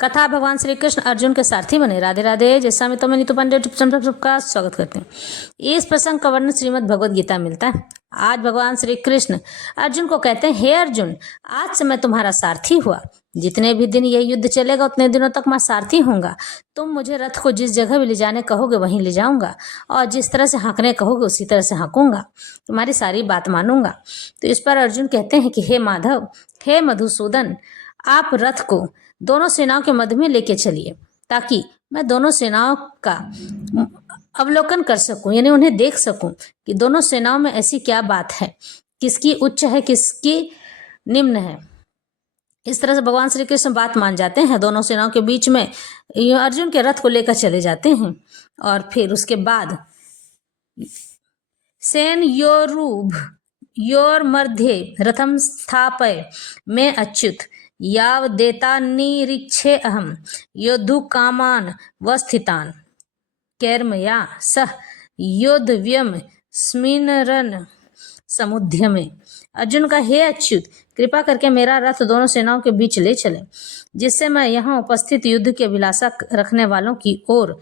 कथा भगवान श्री कृष्ण अर्जुन के सारथी बने। राधे राधे। जैसा मैं नीतू पांडे सबका स्वागत करते हैं। इस प्रसंग का वर्णन श्रीमद् भगवद गीता मिलता है। आज भगवान श्री कृष्ण अर्जुन को कहते हैं, हे अर्जुन, आज से मैं तुम्हारा सारथी हुआ। जितने भी दिन यह युद्ध चलेगा उतने दिनों तक मैं सारथी होऊंगा। तुम मुझे रथ को जिस जगह भी ले जाने कहोगे वहीं ले जाऊंगा, और जिस तरह से हाँकने कहोगे उसी तरह से हाँकूंगा। तुम्हारी सारी बात मानूंगा। तो इस पर अर्जुन कहते हैं कि हे माधव, हे मधुसूदन, आप रथ को दोनों सेनाओं के मध्य में लेके चलिए, ताकि मैं दोनों सेनाओं का अवलोकन कर सकूं, यानी उन्हें देख सकूं कि दोनों सेनाओं में ऐसी क्या बात है, किसकी उच्च है किसकी निम्न है। इस तरह से भगवान श्री कृष्ण बात मान जाते हैं। दोनों सेनाओं के बीच में अर्जुन के रथ को लेकर चले जाते हैं, और फिर उसके बाद सेन योरूभ योर मध्य रथम स्थापय मैं अच्युत याव देता निरीक्षे अहम योद्धु कामान वस्थितान कैर्मया सह योद्धव्यम स्मिनरन समुद्य में। अर्जुन का, हे अच्युत, कृपा करके मेरा रथ दोनों सेनाओं के बीच ले चले, जिससे मैं यहाँ उपस्थित युद्ध की अभिलाषा रखने वालों की ओर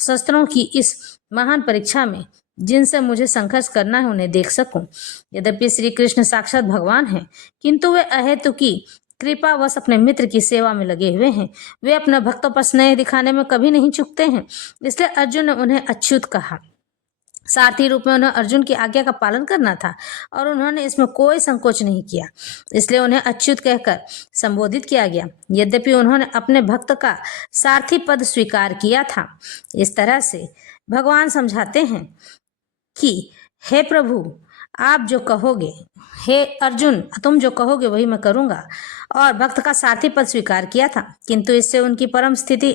शस्त्रों की इस महान परीक्षा में जिनसे मुझे संघर्ष करना है उन्हें देख सकूं। यद्यपि श्री कृष्ण साक्षात भगवान हैं, किंतु वे अहेतुकी कृपावश अपने मित्र की सेवा में लगे हुए हैं। वे अपने भक्तों पर स्नेह दिखाने में कभी नहीं चूकते हैं। इसलिए अर्जुन ने उन्हें अच्युत कहा। सारथी रूप में उन्हें अर्जुन की आज्ञा का पालन करना था, और उन्होंने इसमें कोई संकोच नहीं किया, इसलिए उन्हें अच्युत कहकर संबोधित किया गया। यद्यपि उन्होंने अपने भक्त का सारथी पद स्वीकार किया था। इस तरह से भगवान समझाते हैं कि हे प्रभु, आप जो कहोगे, हे अर्जुन, तुम जो कहोगे वही मैं करूंगा। और भक्त का सारथी पद स्वीकार किया था, किंतु इससे उनकी परम स्थिति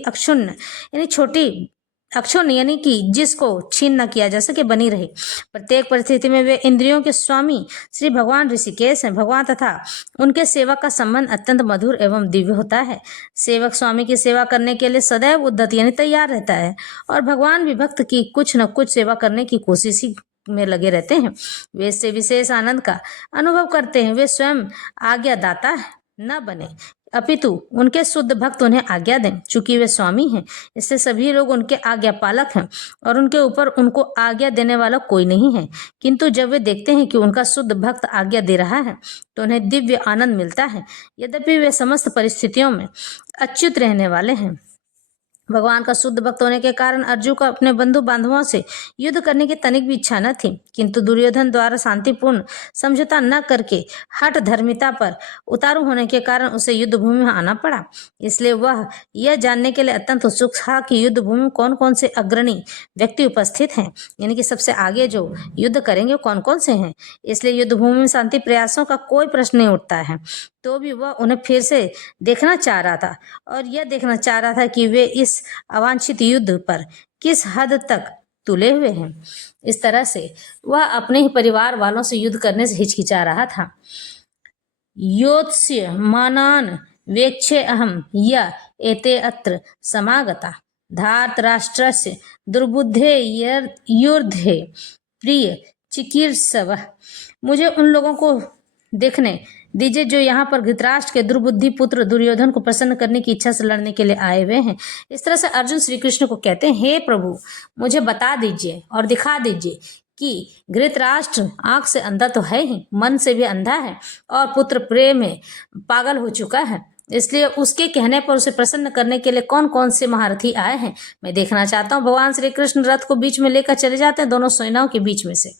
अक्षुण्ण यानी कि जिसको छीन न किया जा सके बनी रही। प्रत्येक परिस्थिति में वे इंद्रियों के स्वामी श्री भगवान ऋषिकेश हैं। भगवान तथा उनके सेवक का संबंध अत्यंत मधुर एवं दिव्य होता है। सेवक स्वामी की सेवा करने के लिए सदैव उद्यत यानी तैयार रहता है, और भगवान भी भक्त की कुछ न कुछ सेवा करने की कोशिश ही में लगे रहते हैं। वे इससे विशेष आनंद का अनुभव करते हैं। वे स्वयं आज्ञादाता न बने, अपितु उनके शुद्ध भक्त उन्हें आज्ञा दें। चूंकि वे स्वामी हैं, इससे सभी लोग उनके आज्ञा पालक हैं, और उनके ऊपर उनको आज्ञा देने वाला कोई नहीं है। किंतु जब वे देखते हैं कि उनका शुद्ध भक्त आज्ञा दे रहा है, तो उन्हें दिव्य आनंद मिलता है। यद्यपि वे समस्त परिस्थितियों में अच्युत रहने वाले हैं। भगवान का शुद्ध भक्त होने के कारण अर्जुन को अपने बंधु बांधवों से युद्ध करने की तनिक भी इच्छा न थी, किंतु दुर्योधन द्वारा शांतिपूर्ण समझौता न करके हठ धर्मिता पर उतारू होने के कारण उसे युद्ध भूमि में आना पड़ा। इसलिए वह यह जानने के लिए अत्यंत उत्सुक था कि युद्ध भूमि में कौन कौन से अग्रणी व्यक्ति उपस्थित हैं, यानी कि सबसे आगे जो युद्ध करेंगे कौन कौन से हैं। इसलिए युद्ध भूमि में शांति प्रयासों का कोई प्रश्न नहीं उठता है। तो भी वह उन्हें फिर से देखना चाह रहा था, और यह देखना चाह रहा था कि वे इस अवांछित युद्ध पर किस हद तक तुले हुए हैं। इस तरह से वह अपने ही परिवार वालों से युद्ध करने से हिचकिचा रहा था। योत्स्य मानान वेक्षे अहम या एते अत्र समागता धार्तराष्ट्रस्य दुर्बुद्धे युर्धे प्रिय चिकीर्षव। मुझे उन लोगों को देखने दीजिए जो यहाँ पर धृतराष्ट्र के दुर्बुद्धि पुत्र दुर्योधन को प्रसन्न करने की इच्छा से लड़ने के लिए आए हुए हैं। इस तरह से अर्जुन श्री कृष्ण को कहते हैं, हे प्रभु, मुझे बता दीजिए और दिखा दीजिए कि धृतराष्ट्र आंख से अंधा तो है ही, मन से भी अंधा है, और पुत्र प्रेम में पागल हो चुका है। इसलिए उसके कहने पर उसे प्रसन्न करने के लिए कौन कौन से महारथी आए हैं मैं देखना चाहता हूँ। भगवान श्री कृष्ण रथ को बीच में लेकर चले जाते हैं, दोनों सेनाओं के बीच में से।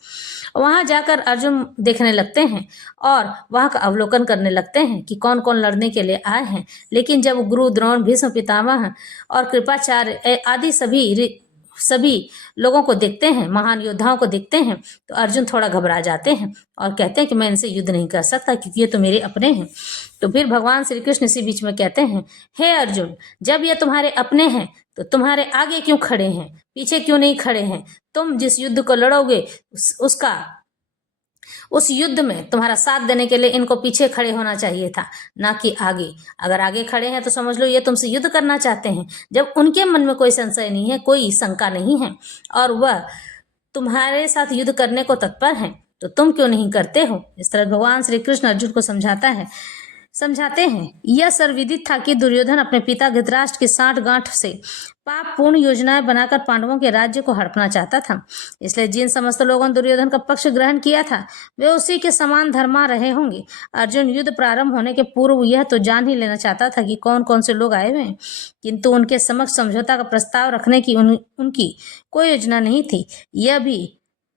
वहां जाकर अर्जुन देखने लगते हैं और वहां का अवलोकन करने लगते हैं कि कौन कौन लड़ने के लिए आए हैं। लेकिन जब गुरु, द्रोण, भीष्म पितामह और कृपाचार्य आदि सभी लोगों को देखते हैं, महान योद्धाओं को देखते हैं, तो अर्जुन थोड़ा घबरा जाते हैं और कहते हैं कि मैं इनसे युद्ध नहीं कर सकता, क्योंकि ये तो मेरे अपने हैं। तो फिर भगवान श्री कृष्ण इसी बीच में कहते हैं, हे अर्जुन, जब ये तुम्हारे अपने हैं तो तुम्हारे आगे क्यों खड़े हैं, पीछे क्यों नहीं खड़े हैं? तुम जिस युद्ध को लड़ोगे उस युद्ध में तुम्हारा साथ देने के लिए इनको पीछे खड़े होना चाहिए था, ना कि आगे। अगर आगे खड़े हैं तो समझ लो ये तुमसे युद्ध करना चाहते हैं। जब उनके मन में कोई संशय नहीं है, कोई शंका नहीं है, और वह तुम्हारे साथ युद्ध करने को तत्पर हैं, तो तुम क्यों नहीं करते हो? इस तरह भगवान श्री कृष्ण अर्जुन को समझाता है। समझाते हैं। यह सर्वविदित था कि दुर्योधन अपने पिता धृतराष्ट्र की साठगांठ से पाप पूर्ण योजनाएं बनाकर पांडवों के राज्य को हड़पना चाहता था। इसलिए जिन समस्त लोगों ने दुर्योधन का पक्ष ग्रहण किया था वे उसी के समान धर्मा रहे होंगे। अर्जुन युद्ध प्रारंभ होने के पूर्व यह तो जान ही लेना चाहता था कि कौन कौन से लोग आए हुए हैं, किंतु उनके समक्ष समझौता का प्रस्ताव रखने की उनकी कोई योजना नहीं थी। यह भी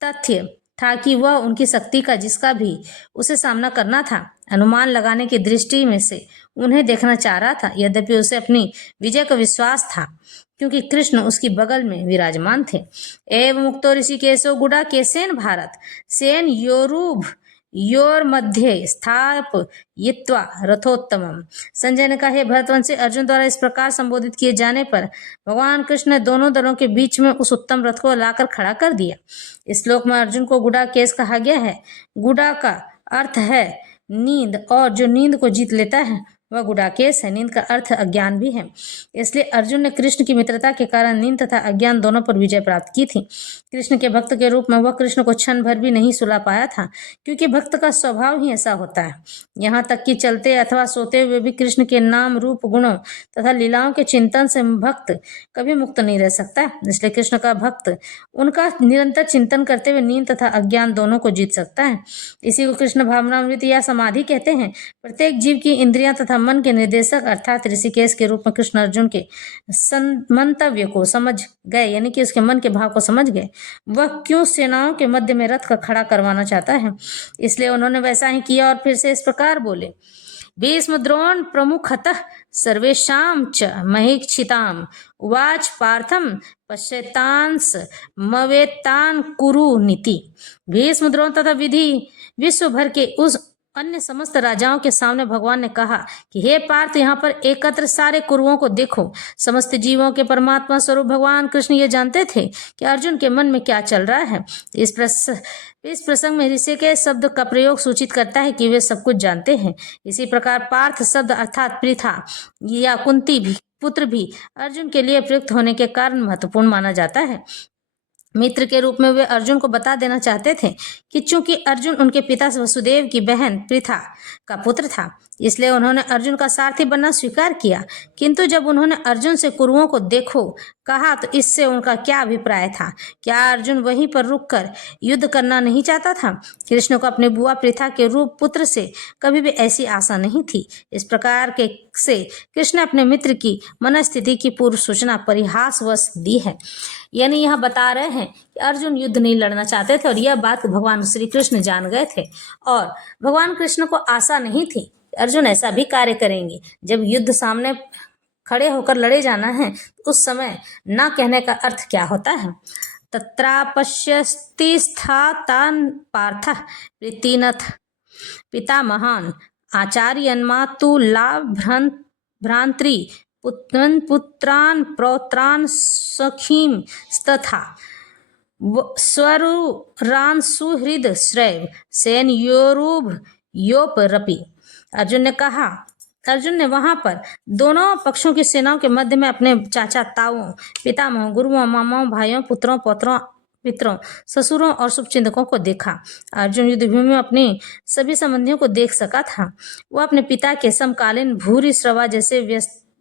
तथ्य था कि वह उनकी शक्ति का जिसका भी उसे सामना करना था अनुमान लगाने की दृष्टि में से उन्हें देखना चाह रहा था। यद्यपि उसे अपनी विजय का विश्वास था क्योंकि कृष्ण उसकी बगल में विराजमान थे। एवं मुक्तो ऋषिकेशो गुडा केसेन भारत सेन योरुभ योर मध्य स्थापयित्वा रथोत्तमम। संजय ने कहा, हे भरतवंशी, अर्जुन द्वारा इस प्रकार संबोधित किए जाने पर भगवान कृष्ण ने दोनों दलों के बीच में उस उत्तम रथ को लाकर खड़ा कर दिया। इस श्लोक में अर्जुन को गुडा केस कहा गया है। गुडा का अर्थ है नींद और जो नींद को जीत लेता है वह गुडाकेश है। नींद का अर्थ अज्ञान भी है। इसलिए अर्जुन ने कृष्ण की मित्रता के कारण नींद तथा अज्ञान दोनों पर विजय प्राप्त की थी। कृष्ण के भक्त के रूप में वह कृष्ण को क्षण भर भी नहीं सुला पाया था क्योंकि भक्त का स्वभाव ही ऐसा होता है। यहाँ तक कि चलते अथवा सोते हुए भी कृष्ण के नाम रूप गुणों तथा लीलाओं के चिंतन से भक्त कभी मुक्त नहीं रह सकता। इसलिए कृष्ण का भक्त उनका निरंतर चिंतन करते हुए नींद तथा अज्ञान दोनों को जीत सकता है। इसी को कृष्ण भावनामृत या समाधि कहते हैं। प्रत्येक जीव की इंद्रियां तथा मन के निर्देशक अर्थात ऋषिकेश के रूप में कृष्ण अर्जुन के मंतव्य को समझ गए, यानी कि उसके मन के भाव को समझ गए। वह क्यों सेनाओं के मध्य में रथ का खड़ा करवाना चाहता है, इसलिए उन्होंने वैसा ही किया और फिर से इस प्रकार बोले, भीष्म द्रोण प्रमुखतः सर्वेषां च महीक्षिताम् उवाच पार्थम पश्यतांस मवेत्तान कुरु नीति। भीष्म द्रोण तथा विश्व भर के उस अन्य समस्त राजाओं के सामने भगवान ने कहा कि हे पार्थ, यहाँ पर एकत्र सारे कुरुओं को देखो। समस्त जीवों के परमात्मा स्वरूप भगवान कृष्ण ये जानते थे कि अर्जुन के मन में क्या चल रहा है। इस प्रसंग में ऋषिकेश शब्द का प्रयोग सूचित करता है कि वे सब कुछ जानते हैं। इसी प्रकार पार्थ शब्द अर्थात पृथा या कुंती भी पुत्र भी अर्जुन के लिए प्रयुक्त होने के कारण महत्वपूर्ण माना जाता है। मित्र के रूप में वे अर्जुन को बता देना चाहते थे कि चूंकि अर्जुन उनके पिता वसुदेव की बहन पृथा का पुत्र था, इसलिए उन्होंने अर्जुन का सारथी बनना स्वीकार किया। किंतु जब उन्होंने अर्जुन से कुरुओं को देखो कहा तो इससे उनका क्या अभिप्राय था? क्या अर्जुन वहीं पर रुककर युद्ध करना नहीं चाहता था? कृष्ण को अपने बुआ पृथा के रूप पुत्र से कभी भी ऐसी आशा नहीं थी। इस प्रकार के से कृष्ण अपने मित्र की मनस्थिति की पूर्व सूचना परिहासवश दी है। यानी यह बता रहे हैं कि अर्जुन युद्ध नहीं लड़ना चाहते थे और यह बात भगवान श्री कृष्ण जान गए थे और भगवान कृष्ण को आशा नहीं थी अर्जुन ऐसा भी कार्य करेंगे। जब युद्ध सामने खड़े होकर लड़े जाना है तो उस समय ना कहने का अर्थ क्या होता है? तत्रापश्यस्ति स्थातान् पार्थः प्रीतिनथ पितामहान् आचार्यन्मातुला भ्रांत्री पुत्रान् पौत्रान् सखीं तथा स्वरुरान् सुहृद श्रैव सेनयोरुभ योपरपि। अर्जुन ने वहां पर दोनों पक्षों की सेनाओं के मध्य में अपने चाचा ताऊओं, पितामहों, गुरुओं, मामाओं, भाइयों, पुत्रों, पौत्रों, पितरों, ससुरों और शुभचिंतकों को देखा। अर्जुन युद्धभूमि में अपने सभी संबंधियों को देख सका था। वह अपने पिता के समकालीन भूरि श्रवा जैसे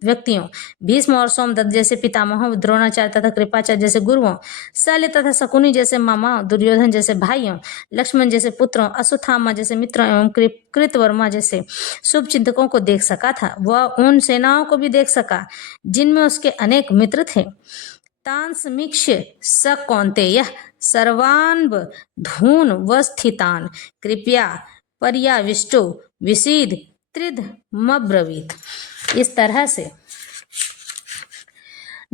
व्यक्तियों, भीष्म और सोमदत्त जैसे पितामहों, द्रोणाचार्य तथा कृपाचार्य जैसे गुरुओं, शल्य तथा शकुनी जैसे मामाओं, दुर्योधन जैसे भाइयों, लक्ष्मण जैसे पुत्रों, अश्वत्थामा जैसे मित्रों एवं कृतवर्मा जैसे शुभ चिंतकों को देख सका था। वह उन सेनाओं को भी देख सका जिनमें उसके अनेक मित्र थे। तांसमीक्ष्य स कौन्तेयः सर्वान् धून वस्थितान् कृपया पर्याविष्टो विसीद त्रिधमब्रवीत। इस तरह से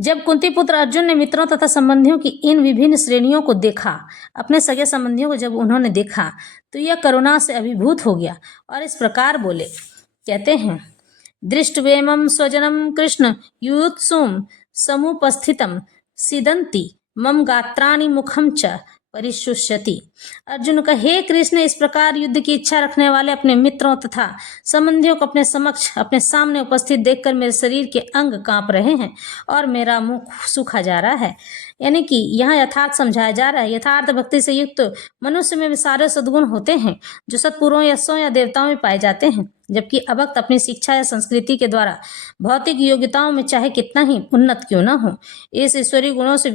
जब कुंती पुत्र अर्जुन ने मित्रों तथा संबंधियों की इन विभिन्न श्रेणियों को देखा, अपने सगे संबंधियों को जब उन्होंने देखा तो यह करुणा से अभिभूत हो गया और इस प्रकार बोले, कहते हैं, दृष्ट्वेमं स्वजनं कृष्ण युत्सुम समुपस्थितं सीदन्ति मम गात्राणि मुखं च परिशुष्यति। अर्जुन का, हे कृष्ण, इस प्रकार युद्ध की इच्छा रखने वाले अपने मित्रों तथा संबंधियों को अपने समक्ष अपने सामने उपस्थित देखकर मेरे शरीर के अंग कांप रहे हैं और मेरा मुंह सूखा जा रहा है। यानी कि यहाँ यथार्थ समझाया जा रहा है। यथार्थ भक्ति से युक्त मनुष्य में भी सारे सद्गुण होते हैं जो सत्पुरुषों, यशों या देवताओं में पाए जाते हैं, जबकि अभक्त अपनी शिक्षा या संस्कृति के द्वारा भौतिक योग्यताओं में चाहे कितना ही उन्नत क्यों न हो, इस ईश्वरीय गुणों से